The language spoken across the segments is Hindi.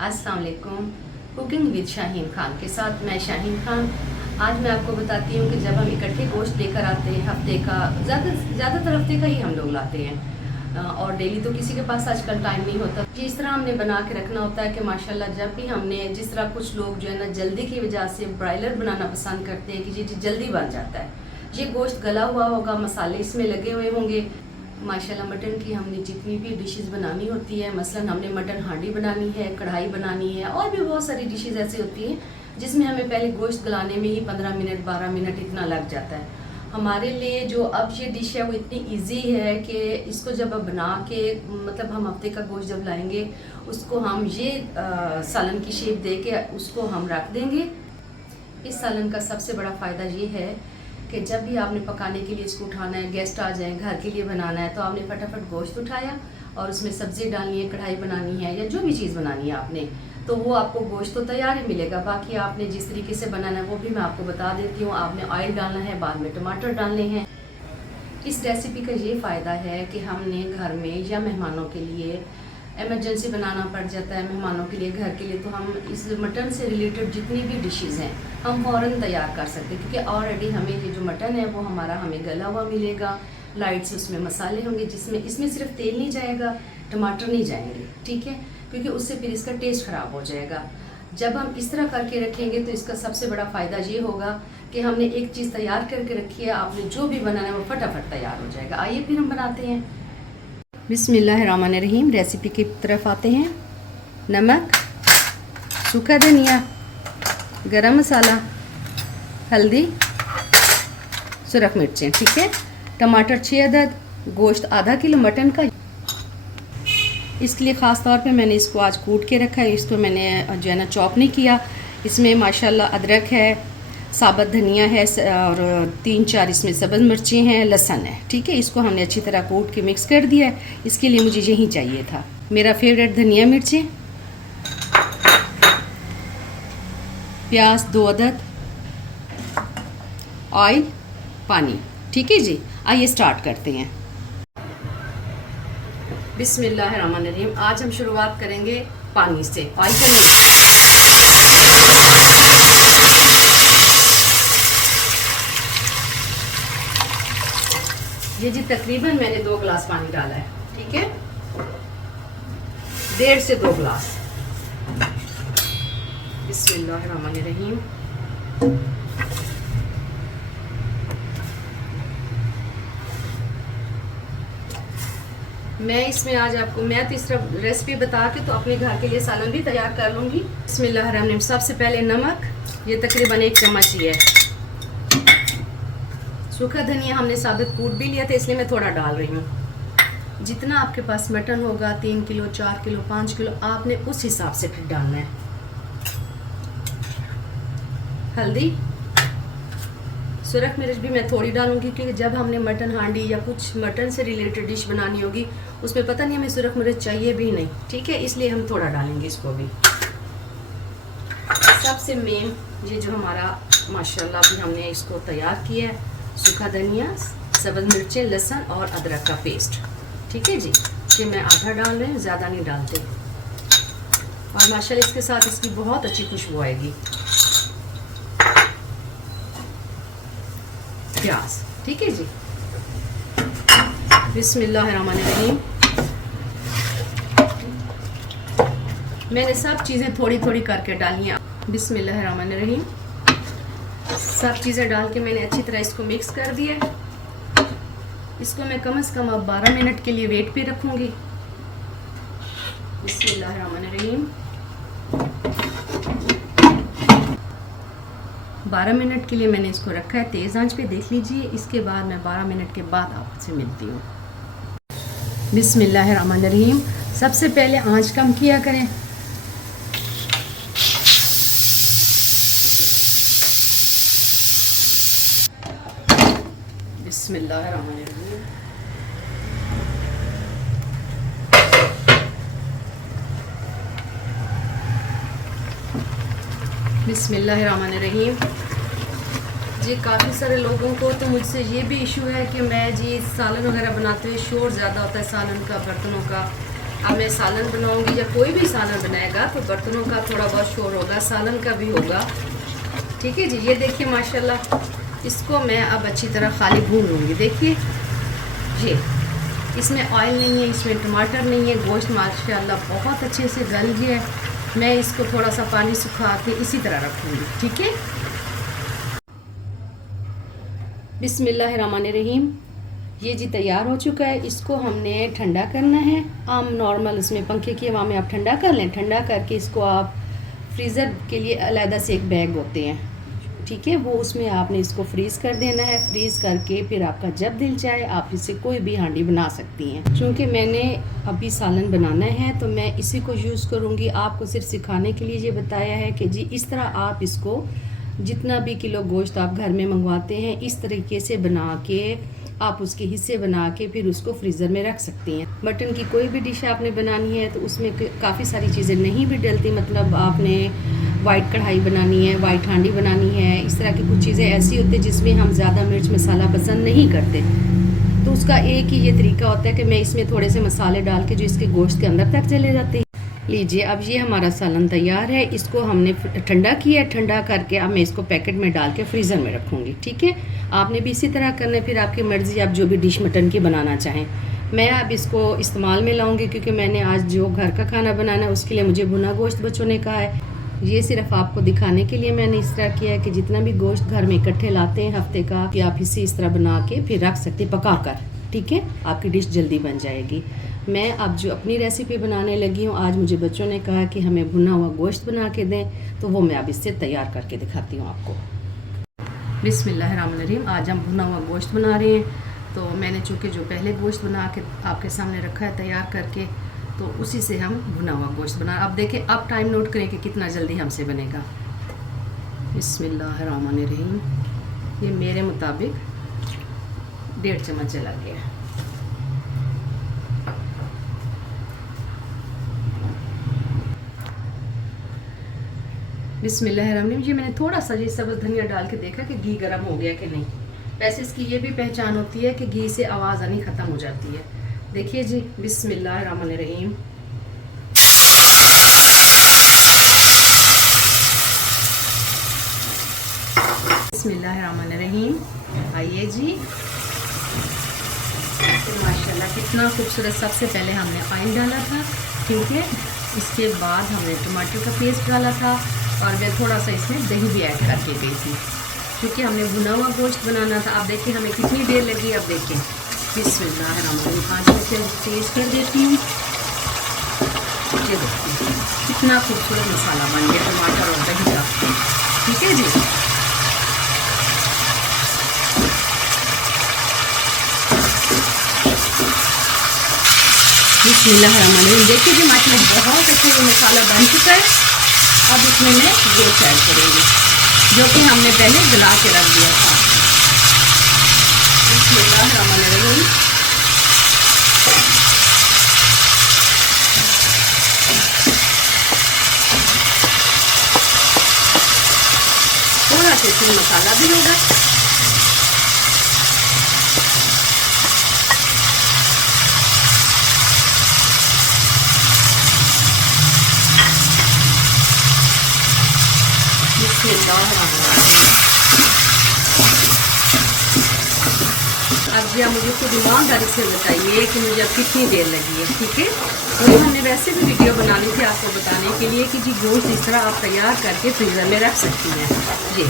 अस्सलाम वालेकुम। कुकिंग विद शाहीन खान के साथ मैं शाहीन खान। आज मैं आपको बताती हूँ कि जब हम इकट्ठे गोश्त लेकर आते हैं, हफ्ते का ज़्यादातर हफ्ते का ही हम लोग लाते हैं और डेली तो किसी के पास आजकल टाइम नहीं होता। जिस तरह हमने बना के रखना होता है कि माशाल्लाह जब भी हमने जिस तरह कुछ लोग जो है ना जल्दी की वजह से ब्रायलर बनाना पसंद करते हैं कि जी जल्दी बन जाता है। ये गोश्त गला हुआ होगा, मसाले इसमें लगे हुए होंगे। माशाल्लाह मटन की हमने जितनी भी डिशेस बनानी होती है, मसलन हमने मटन हांडी बनानी है, कढ़ाई बनानी है और भी बहुत सारी डिशेस ऐसी होती हैं जिसमें हमें पहले गोश्त गलाने में ही 15 मिनट 12 मिनट इतना लग जाता है। हमारे लिए जो अब ये डिश है वो इतनी इजी है कि इसको जब अब बना के मतलब हम हफ्ते का गोश्त जब लाएंगे उसको हम ये सालन की शेप दे के उसको हम रख देंगे। इस सालन का सबसे बड़ा फ़ायदा ये है कि जब भी आपने पकाने के लिए इसको उठाना है, गेस्ट आ जाएं, घर के लिए बनाना है, तो आपने फटाफट गोश्त उठाया और उसमें सब्ज़ी डालनी है, कढ़ाई बनानी है या जो भी चीज़ बनानी है आपने, तो वो आपको गोश्त तो तैयार ही मिलेगा। बाकी आपने जिस तरीके से बनाना है वो भी मैं आपको बता देती हूँ। आपने ऑयल डालना है, बाद में टमाटर डालने हैं। इस रेसिपी का ये फ़ायदा है कि हमने घर में या मेहमानों के लिए इमरजेंसी बनाना पड़ जाता है, मेहमानों के लिए, घर के लिए, तो हम इस मटन से रिलेटेड जितनी भी डिशेज़ हैं हम फ़ौरन तैयार कर सकते हैं, क्योंकि ऑलरेडी हमें ये जो मटन है वो हमें गला हुआ मिलेगा। लाइट से उसमें मसाले होंगे इसमें सिर्फ तेल नहीं जाएगा, टमाटर नहीं जाएंगे, ठीक है, क्योंकि उससे फिर इसका टेस्ट ख़राब हो जाएगा। जब हम इस तरह करके रखेंगे तो इसका सबसे बड़ा फ़ायदा ये होगा कि हमने एक चीज़ तैयार करके रखी है, आपने जो भी बनाना है वो फटाफट तैयार हो जाएगा। आइए फिर हम बनाते हैं। बिस्मिल्लाहिर्रहमानिर्रहीम। रेसिपी की तरफ आते हैं। नमक, सूखा धनिया, गरम मसाला, हल्दी, सुरख मिर्चें, ठीक है, टमाटर 6 अदद, गोश्त आधा किलो मटन का। इसके लिए ख़ास तौर पे मैंने इसको आज कूट के रखा है, इसको मैंने जो है ना चॉप नहीं किया। इसमें माशाल्लाह अदरक है, साबुत धनिया है और 3-4 इसमें सब्ज़ मिर्चें हैं, लहसुन है, ठीक है। इसको हमने अच्छी तरह कूट के मिक्स कर दिया है। इसके लिए मुझे यही चाहिए था। मेरा फेवरेट धनिया मिर्चें, प्याज 2 अदद, ऑयल, पानी, ठीक है जी। आइए स्टार्ट करते हैं। बिस्मिल्लाहिर्रहमानिर्रहीम। आज हम शुरुआत करेंगे पानी से। ऑयल को ये जी तकरीबन मैंने 2 गिलास पानी डाला है, ठीक है, 1.5 से 2 गिलास। बिस्मिल्लाहिर्रहमानिर्रहीम। मैं इसमें आज आपको तो इस तरह रेसिपी बता के तो अपने घर के लिए सालन भी तैयार कर लूँगी। बिस्मिल्लाहिर्रहमानिर्रहीम। सबसे पहले नमक, ये तकरीबन 1 चम्मच ही है। सूखा धनिया हमने साबित कूट भी लिया था, इसलिए मैं थोड़ा डाल रही हूँ। जितना आपके पास मटन होगा, 3 किलो, 4 किलो, 5 किलो, आपने उस हिसाब से फिर डालना है। हल्दी, सुरख मिर्च भी मैं थोड़ी डालूंगी, क्योंकि जब हमने मटन हांडी या कुछ मटन से रिलेटेड डिश बनानी होगी उसमें पता नहीं हमें सुरख मिर्च चाहिए भी नहीं, ठीक है, इसलिए हम थोड़ा डालेंगे इसको भी। सबसे मेन ये जो हमारा माशाल्लाह भी हमने इसको तैयार किया है, सूखा धनिया, सब्ज़ मिर्चें, लहसुन और अदरक का पेस्ट, ठीक है जी। ये मैं आधा डाल रही हूँ, ज़्यादा नहीं डालते। और माशाल्लाह इसके साथ इसकी बहुत अच्छी खुशबू आएगी। प्याज, ठीक है जी। बिस्मिल्लाहिर्रहमानिर्रहीम। मैंने सब चीज़ें थोड़ी थोड़ी करके डाली हैं। बिस्मिल्लाहिर्रहमानिर्रहीम। सब चीज़ें डाल के मैंने अच्छी तरह इसको मिक्स कर दिया है। इसको मैं कम से कम अब 12 मिनट के लिए वेट पे रखूँगी। बिस्मिल्लाहिर्रहमानिर्रहीम। 12 मिनट के लिए मैंने इसको रखा है तेज़ आंच पे, देख लीजिए। इसके बाद मैं 12 मिनट के बाद आपसे मिलती हूँ। बिस्मिल्लाहिर्रहमानिर्रहीम। सबसे पहले आंच कम किया करें। बिस्मिल्लाहिर्रहमानिर्रहीम। बिस्मिल्लाहिर्रहमानिर्रहीम। जी काफ़ी सारे लोगों को तो मुझसे ये भी इशू है कि मैं जी सालन वगैरह बनाते हुए शोर ज़्यादा होता है सालन का, बर्तनों का, अब मैं सालन बनाऊंगी, या कोई भी सालन बनाएगा तो बर्तनों का थोड़ा बहुत शोर होगा, सालन का भी होगा। ठीक है जी। ये देखिए माशाल्लाह, इसको मैं अब अच्छी तरह खाली भून लूँगी। देखिए ये, इसमें ऑयल नहीं है, इसमें टमाटर नहीं है, गोश्त माशाल्लाह बहुत अच्छे से गल गया है। मैं इसको थोड़ा सा पानी सुखा के इसी तरह रखूँगी। ठीक है। बिस्मिल्लाहिर्रहमानिर्रहीम। ये जी तैयार हो चुका है। इसको हमने ठंडा करना है। आम नॉर्मल उसमें पंखे की हवा में आप ठंडा कर लें। ठंडा करके इसको आप फ्रीज़र के लिए अलग से एक बैग होते हैं, ठीक है, वो उसमें आपने इसको फ्रीज़ कर देना है। फ्रीज़ करके फिर आपका जब दिल चाहे आप इससे कोई भी हांडी बना सकती हैं। क्योंकि मैंने अभी सालन बनाना है तो मैं इसी को यूज़ करूँगी। आपको सिर्फ सिखाने के लिए ये बताया है कि जी इस तरह आप इसको जितना भी किलो गोश्त आप घर में मंगवाते हैं इस तरीके से बना के आप उसके हिस्से बना के फिर उसको फ्रीज़र में रख सकती हैं। मटन की कोई भी डिश आपने बनानी है तो उसमें काफ़ी सारी चीज़ें नहीं भी डलती। मतलब आपने वाइट कढ़ाई बनानी है, वाइट हांडी बनानी है, इस तरह की कुछ चीज़ें ऐसी होती हैं जिसमें हम ज़्यादा मिर्च मसाला पसंद नहीं करते। तो उसका एक ही ये तरीका होता है कि मैं इसमें थोड़े से मसाले डाल के जो इसके गोश्त के अंदर तक चले जाते हैं। लीजिए अब ये हमारा सालन तैयार है। इसको हमने ठंडा किया। ठंडा करके अब मैं इसको पैकेट में डाल के फ्रीज़र में रखूँगी। ठीक है। आपने भी इसी तरह करना है, फिर आपकी मर्ज़ी, आप जो भी डिश मटन की बनाना चाहें। मैं अब इसको इस्तेमाल में लाऊंगी क्योंकि मैंने आज जो घर का खाना बनाना है उसके लिए मुझे भुना गोश्त बच्चों ने कहा है। ये सिर्फ आपको दिखाने के लिए मैंने इस तरह किया है कि जितना भी गोश्त घर में इकट्ठे लाते हैं हफ्ते का, कि आप इसे इस तरह बना के फिर रख सकते पका कर। ठीक है। आपकी डिश जल्दी बन जाएगी। मैं अब जो अपनी रेसिपी बनाने लगी हूँ, आज मुझे बच्चों ने कहा कि हमें भुना हुआ गोश्त बना के दें, तो वो मैं अब इससे तैयार करके दिखाती हूँ आपको। बिस्मिल्लाहिर्रहमानिर्रहीम। आज हम भुना हुआ गोश्त बना रहे हैं। तो मैंने चूँकि जो पहले गोश्त बना के आपके सामने रखा है तैयार करके, तो उसी से हम भुना हुआ गोश्त बना। अब देखें, अब टाइम नोट करें कि कितना जल्दी हमसे बनेगा। बिस्मिल्लाहिर्रहमानिर्रहीम। ये मेरे मुताबिक 1.5 चम्मच चला गया। बिस्मिल्लाहिर्रहमानिर्रहीम। जी मैंने थोड़ा सा ये सब्ज़ धनिया डाल के देखा कि घी गर्म हो गया कि नहीं। वैसे इसकी ये भी पहचान होती है कि घी से आवाज़ आनी ख़त्म हो जाती है। देखिए जी, बिस्मिल्लाहिर्रहमानिर्रहीम। बिस्मिल्लाहिर्रहमानिर्रहीम। आइए जी, माशाल्लाह कितना खूबसूरत। सबसे पहले हमने ऑयल डाला था, ठीक है। इसके बाद हमने टमाटर का पेस्ट डाला था और मैं थोड़ा सा इसमें दही भी ऐड करके गई थी क्योंकि हमने भुना हुआ गोश्त बनाना था। अब देखिए हमें कितनी देर लगी। अब देखिए, बिस्मिल्लाहिर्रहमानिर्रहीम। 5 मिनट से तेज कर देती हूँ। ये देखिए कितना खूबसूरत मसाला बन गया टमाटर और दही का। ठीक है जी। बिस्मिल्लाहिर्रहमानिर्रहीम। देखिए जी माशाल्लाह बहुत अच्छा ये मसाला बन चुका है। अब इसमें मैं गोश्त ऐड करूँगी जो कि हमने पहले गला के रख दिया था। बिस्मिल्लाहिर्रहमानिर्रहीम। थोड़ा सा इसमें मसाला भी होगा। अब जी आप मुझे खुद ईमानदारी से बताइए कि मुझे अब कितनी देर लगी है। ठीक है। तो हमने वैसे भी वीडियो बना ली थी आपको बताने के लिए कि जी गोश्त इस तरह आप तैयार करके फ्रीज़र में रख सकती हैं। जी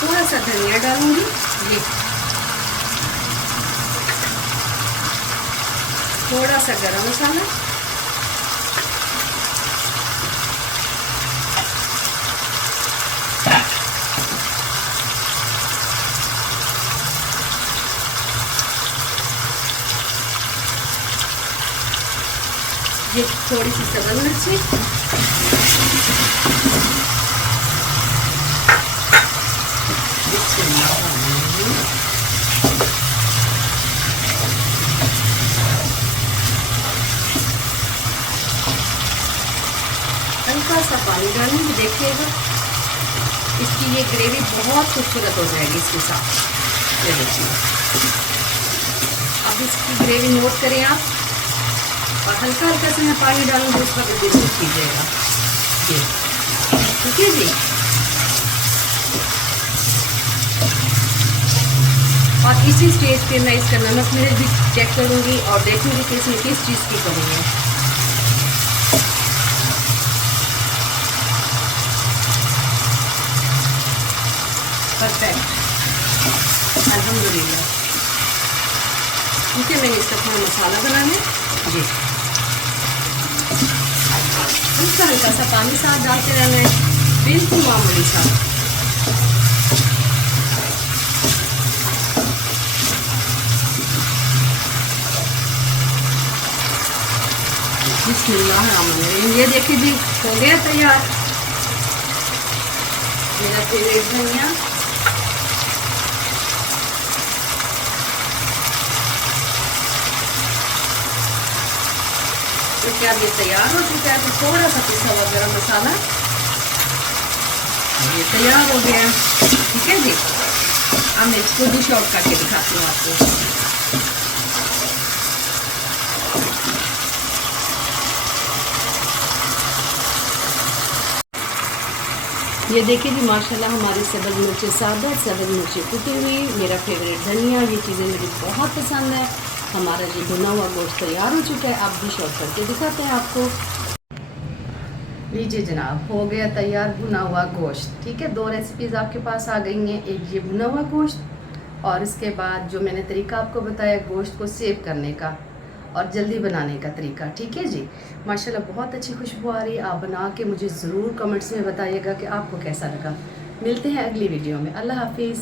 थोड़ा सा धनिया डालूंगी। जी थोड़ा सा गरम मसाला, ये थोड़ी सी सब्ज़ मिर्ची, हल्का सा पानी डालूंगी। देखिएगा इसकी ये ग्रेवी बहुत खूबसूरत हो जाएगी इसके साथ। ये देखिए, अब इसकी ग्रेवी नोट करें आप, और हल्का हल्का से मैं पानी डालूंगी, उसका बिल्कुल कीजिएगा जी, ठीक है जी। और इसी स्टेज पे मैं इसका नमक मिर्च भी चेक करूंगी और देखूंगी कि इसमें किस चीज़ की कमी है। परफेक्ट, अल्हम्दुलिल्लाह। ठीक है, मैंने इसका थोड़ा मसाला बनाने जी, हल्का हल्का सा पानी साथ डालते रहना है, बिल्कुल मामूली सा। बिस्मिल्लाहिर्रहमानिर्रहीम। ये देखिए जी, हो गया तैयार मेरा फेवरेट धनिया। तो क्या ये तैयार हो चुका है? तो थोड़ा सा पिसा हुआ गरम मसाला ये तैयार हो गया, ठीक है जी। अब मैं इसको डिश आउट करके दिखाती हूँ आपको। ये देखिए जी, माशाल्लाह हमारी सब्ज़ मिर्ची सादा, सब्ज़ मिर्ची कुटी हुई, मेरा फेवरेट धनिया, ये चीज़ें मुझे बहुत पसंद है। हमारा जो भुना हुआ गोश्त तैयार हो चुका है, अब डिश आउट करके दिखाते हैं आपको। लीजिए जनाब, हो गया तैयार भुना हुआ गोश्त। ठीक है, 2 रेसिपीज़ आपके पास आ गई हैं, एक ये भुना हुआ गोश्त और इसके बाद जो मैंने तरीका आपको बताया गोश्त को सेव करने का और जल्दी बनाने का तरीका। ठीक है जी, माशाल्लाह बहुत अच्छी खुशबू आ रही है। आप बना के मुझे ज़रूर कमेंट्स में बताइएगा कि आपको कैसा लगा। मिलते हैं अगली वीडियो में। अल्लाह हाफिज़।